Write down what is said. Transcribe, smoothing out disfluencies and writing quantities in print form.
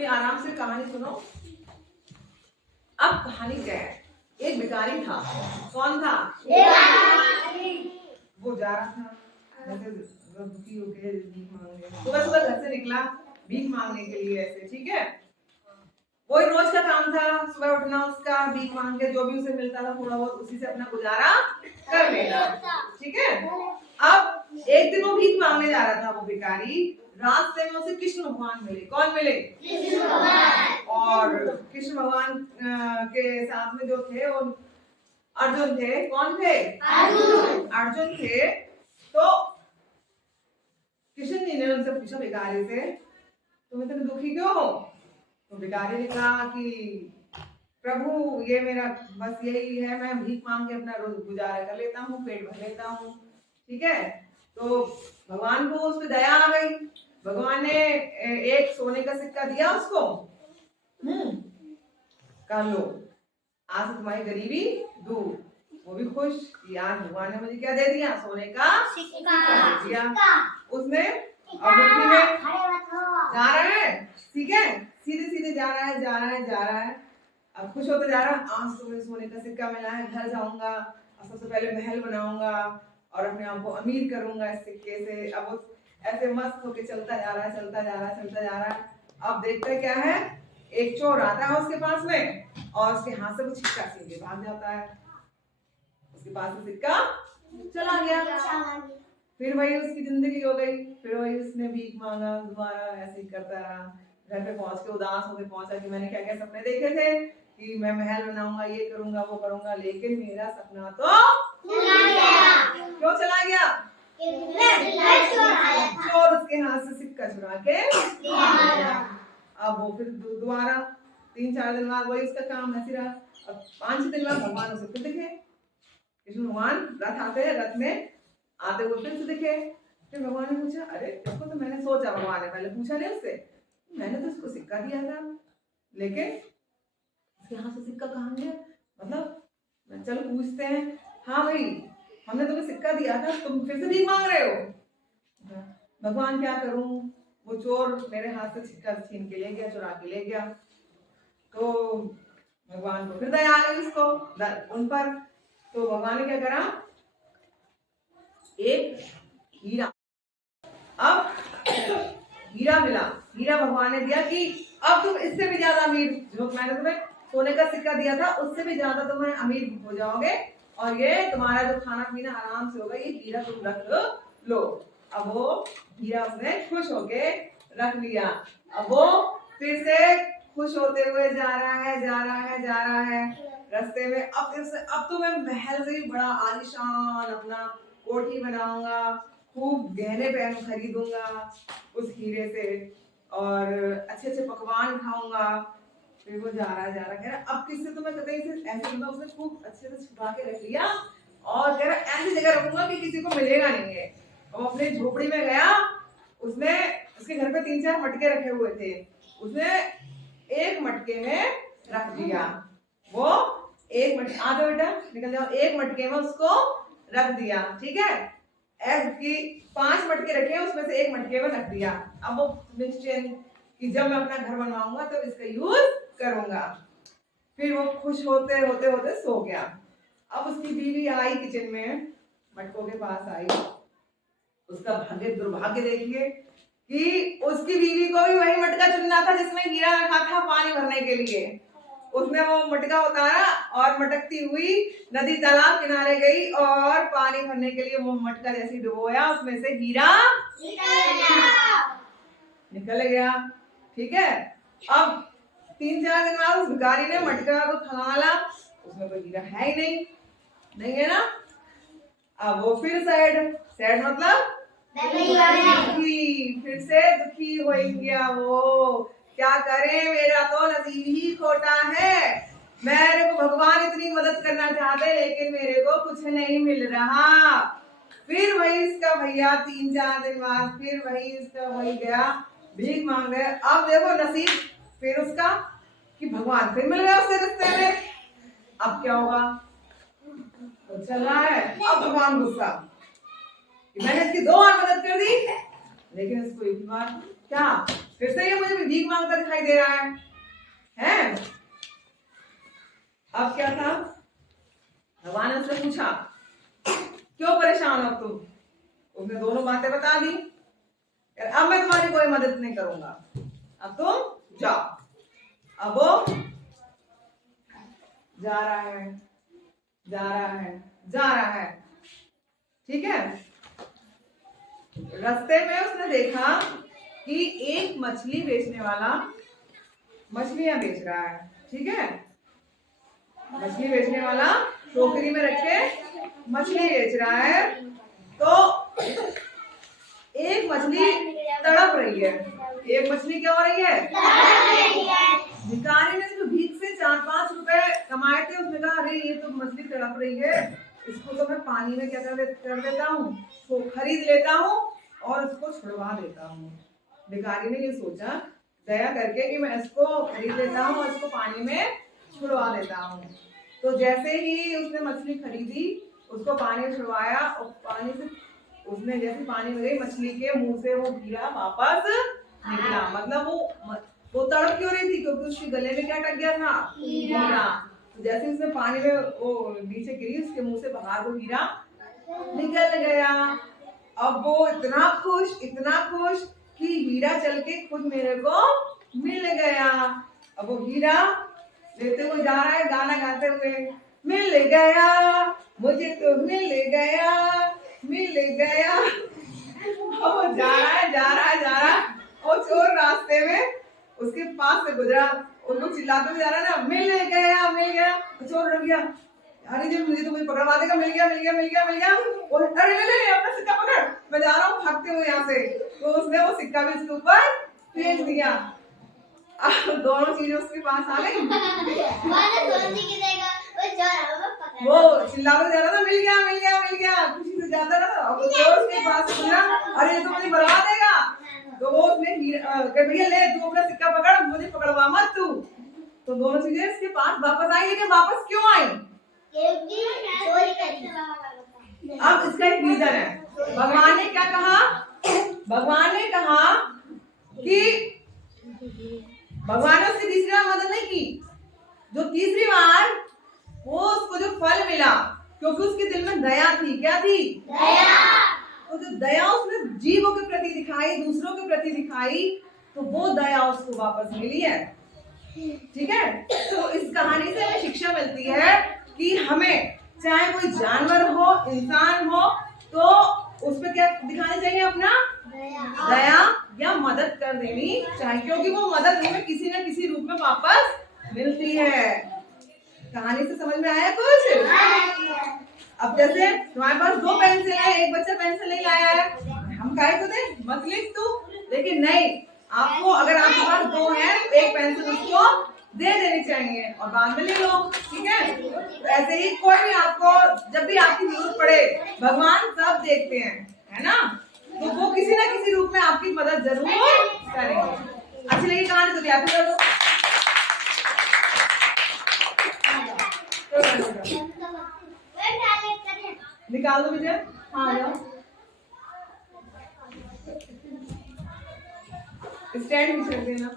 भी आराम से कहानी सुनो। अब कहानी क्या है, एक भिखारी था। कौन था? वो जा रहा था जैसे दुखी होके भीख मांगने, सुबह सुबह घर से निकला भीख मांगने के लिए ऐसे, ठीक है। वही रोज का काम था, सुबह उठना उसका, भीख मांग के जो भी उसे मिलता था थोड़ा बहुत उसी से अपना गुजारा कर लेना, ठीक है। अब एक दिन वो भीख मांगने जा रहा था वो भिखारी, रास्ते में उसे कृष्ण भगवान मिले। कौन मिले? कृष्ण भगवान। और कृष्ण भगवान के साथ में जो थे वो अर्जुन थे। कौन थे? अर्जुन थे। तो कृष्ण जी ने उनसे पूछा भिखारी से, तुम इतने दुखी क्यों हो? तो भिखारी ने कहा कि प्रभु ये मेरा बस यही है, मैं भीख मांग के अपना रोज गुजारा कर लेता हूँ, पेट भर लेता हूँ, ठीक है। तो भगवान को उस पर दया आ गई, भगवान ने एक सोने का सिक्का दिया उसको। कर लो, आज से तुम्हारी गरीबी दूर। वो भी खुश कि आज भगवान ने मुझे क्या दे दिया? सोने का सिक्का दे दिया। उसने अब मुट्ठी में जा रहा है, ठीक है, सीधे सीधे जा रहा है, जा रहा है, जा रहा है। अब खुश होते जा रहा है, आज तो मुझे सोने का सिक्का मिला है, घर जाऊंगा और सबसे पहले महल बनाऊंगा और अपने आप को अमीर करूंगा इस सिक्के से। अब वो ऐसे मस्त होके चलता जा रहा है, चलता जा रहा है, चलता जा रहा है। अब देखते क्या है, एक चोर आता है उसके पास में और उसके हाथ से वो सिक्का छीन के भाग जाता है। उसके पास से सिक्का चला गया। फिर वही उसकी जिंदगी हो गई, फिर वही उसने भीख मांगा, दोबारा ऐसे ही करता रहा। घर पे पहुंच के उदास होके पहुंचा कि मैंने क्या क्या सपने देखे थे कि मैं महल बनाऊंगा, ये करूंगा, वो करूंगा, लेकिन मेरा सपना तो चला गया। क्यों चला गया? चोर उसके हाथ से सिक्का चुरा के गया। अब वो फिर दोबारा 3-4 दिन बाद वही उसका काम ऐसे रहा। अब 5 दिन बाद भगवान उसे फिर दिखे। कृष्ण भगवान रथ आते हैं, रथ में आते हुए फिर से दिखे। फिर भगवान ने पूछा, अरे देखो, तो मैंने सोचा, भगवान ने पहले पूछा नहीं उससे, मैंने तो उसको सिक्का दिया था, लेकिन उसके हाथ से सिक्का कहाँ गया? मतलब चलो पूछते हैं, हाँ भाई हमने तुम्हें सिक्का दिया था, तुम फिर से भीख मांग रहे हो। भगवान क्या करूं, वो चोर मेरे हाथ से सिक्का छीन के ले गया, चुरा के ले गया। तो भगवान को फिर दया आ गई उसको उन पर। तो भगवान ने क्या करा, एक हीरा, अब हीरा मिला, हीरा भगवान ने दिया कि अब तुम इससे भी ज्यादा अमीर, जो मैंने तुम्हें सोने का सिक्का दिया था उससे भी ज्यादा तुम्हें अमीर हो जाओगे, और ये तुम्हारा जो खाना पीना आराम से होगा, ये हीरा तुम रख लो। अब वो हीरा उसने खुश होके रख लिया। अब वो फिर से खुश होते हुए जा रहा है, जा रहा है, जा रहा है। रास्ते में अब तो मैं महल से भी बड़ा आलीशान अपना कोठी बनाऊंगा, खूब गहने पहन खरीदूंगा उस हीरे से, और अच्छे अच्छे पकवान खाऊंगा। फिर वो जा रहा कह रहा अब किससे तो मैं कतई से ऐसे मतलब उसने खूब अच्छे से छुपा के रख लिया, और कह रहा ऐसी जगह रखूंगा कि किसी को मिलेगा नहीं है। वो अपने झोपड़ी में गया, उसने उसके घर पे 3-4 मटके रखे हुए थे, उसने एक मटके में रख दिया। वो एक मटके, आ जाओ बेटा निकल जाओ, एक मटके में उसको रख दिया, ठीक है। ऐसे 5 मटके रखे, उसमें से एक मटके में रख दिया। अब वो निश्चिंत कि जब मैं अपना घर बनवाऊंगा तो इसका यूज करूंगा। फिर वो खुश होते होते होते सो गया। अब उसकी बीवी आई किचन में, मटकों के पास आई, उसका भाग्य दुर्भाग्य देखिए कि उसकी बीवी को भी वही मटका चुनना था जिसमें हीरा रखा था पानी भरने के लिए। उसने वो मटका उतारा और मटकती हुई नदी तालाब किनारे गई और पानी भरने के लिए वो मटका जैसे डुबोया, उसमें से हीरा निकल गया, ठीक है। अब 3-4 दिन बाद उस भिखारी ने मटका को खंगाला, उसमें कोई हीरा है ही नहीं है ना। अब वो फिर सैड मतलब दुखी, फिर से दुखी हो गया। वो क्या करे, मेरा तो नसीब ही खोटा है, मेरे को भगवान इतनी मदद करना चाहते लेकिन मेरे को कुछ नहीं मिल रहा। फिर वही इसका भैया 3-4 दिन बाद फिर वही इसका वही गया भीख मांग रहे। अब देखो नसीब फिर उसका कि भगवान फिर मिल गया उससे रिश्ते में। अब क्या होगा, तो चल रहा है। अब भगवान गुस्सा, मैंने इसकी 2 बार मदद कर दी लेकिन इसको एक बार क्या फिर से ये मुझे भीख मांगता दिखाई दे रहा है, हैं? अब क्या था, भगवान ने उससे पूछा क्यों परेशान हो तुम? उसने दोनों बातें बता दी, अब मैं तुम्हारी कोई मदद नहीं करूंगा, अब तुम जाओ। अब वो जा रहा है, जा रहा है, जा रहा है, ठीक है। रास्ते में उसने देखा कि एक मछली बेचने वाला मछलियां बेच रहा है, ठीक है। मछली बेचने वाला टोकरी में रख के मछली बेच रहा है। तो एक मछली तड़प रही है, एक मछली क्या हो रही है? भिखारी ने जो भीख से 4-5 रुपए कमाए थे, उसने कहा अरे ये तो मछली तड़प रही है, इसको तो मैं पानी में क्या कर देता हूँ, तो खरीद लेता हूँ और उसको छुड़वा देता हूँ। भिखारी ने ये सोचा दया करके कि मैं इसको खरीद लेता हूँ और इसको पानी में छुड़वा देता हूँ। तो जैसे ही उसने मछली खरीदी, उसको पानी में छुड़वाया और पानी से उसने जैसे पानी में गई, मछली के मुंह से वो हीरा वापस निकला। मतलब वो तड़प क्यों रही थी? क्योंकि उसके गले में क्या अटक गया था? हीरा। तो जैसे उसने पानी में वो नीचे गिरी, उसके मुंह से बाहर वो हीरा निकल गया। अब वो इतना खुश कि हीरा चल के खुद मेरे को मिल गया। अब वो हीरा लेते हुए जा रहा है, गाना गाते हुए, मिल गया मुझे तो मिल गया, मिल गया। अब वो जा रहा है, वो चोर रास्ते में उसके पास से गुजरा, उनको चिल्लाते हुए जा रहा है ना, मिल गया। तो चोर रुक गया, अरे जब मुझे तो पकड़वा देगा, मिल गया। और अरे ले अपना सिक्का पकड़, मैं जा रहा हूँ भागते हुए यहाँ से। तो उसने वो सिक्का भी उसके ऊपर फेंक दिया। दोनों चीजें उसके पास आ गई। वो चिल्लाता जा रहा था, मिल गया, खुशी से जाता रहा। और चोर उसके पास गुजरा, अरे ये तो मुझे बर्बाद देगा। तो वो उसने भैया ले तू अपना सिक्का पकड़, मुझे पकड़वा मत तू। तो दोनों चीजें इसके पास वापस आई, लेकिन वापस क्यों आई? अब इसका एक रीजन है। भगवान ने क्या कहा? भगवान ने कहा कि भगवान ने उसकी तीसरी बार मदद नहीं की। जो तीसरी बार वो उसको जो फल मिला, क्योंकि उसके दिल में दया थी। क्या थी? दया। तो जो दया उसने जीवों के प्रति दिखाई, दूसरों के प्रति दिखाई, तो वो दया उसको वापस मिली है। ठीक है। तो इस कहानी से हमें शिक्षा मिलती है कि हमें चाहे कोई जानवर हो, इंसान हो, तो उसमें क्या दिखाना चाहिए? अपना दया या मदद कर देनी चाहिए, क्योंकि वो मदद हमें किसी न किसी रूप में वापस मिलती है। कहानी से समझ में आया कुछ? अब जैसे तुम्हारे पास 2 पेंसिल है, एक बच्चा पेंसिल नहीं लाया है, हम काहे को दे, मत लिख तू। लेकिन नहीं, आपको अगर आपके पास 2 है, एक पेंसिल उसको दे देनी चाहिए और बाद में ले लो। ठीक है। तो ऐसे ही कोई भी आपको जब भी आपकी जरूरत पड़े, भगवान सब देखते हैं, है ना? तो वो किसी न किसी रूप में आपकी मदद जरूर करेंगे। अच्छी लगी कहानी तो क्या करो। निकाल दो मुझे। हाँ जाओ, स्टैंड भी छोड़ देना।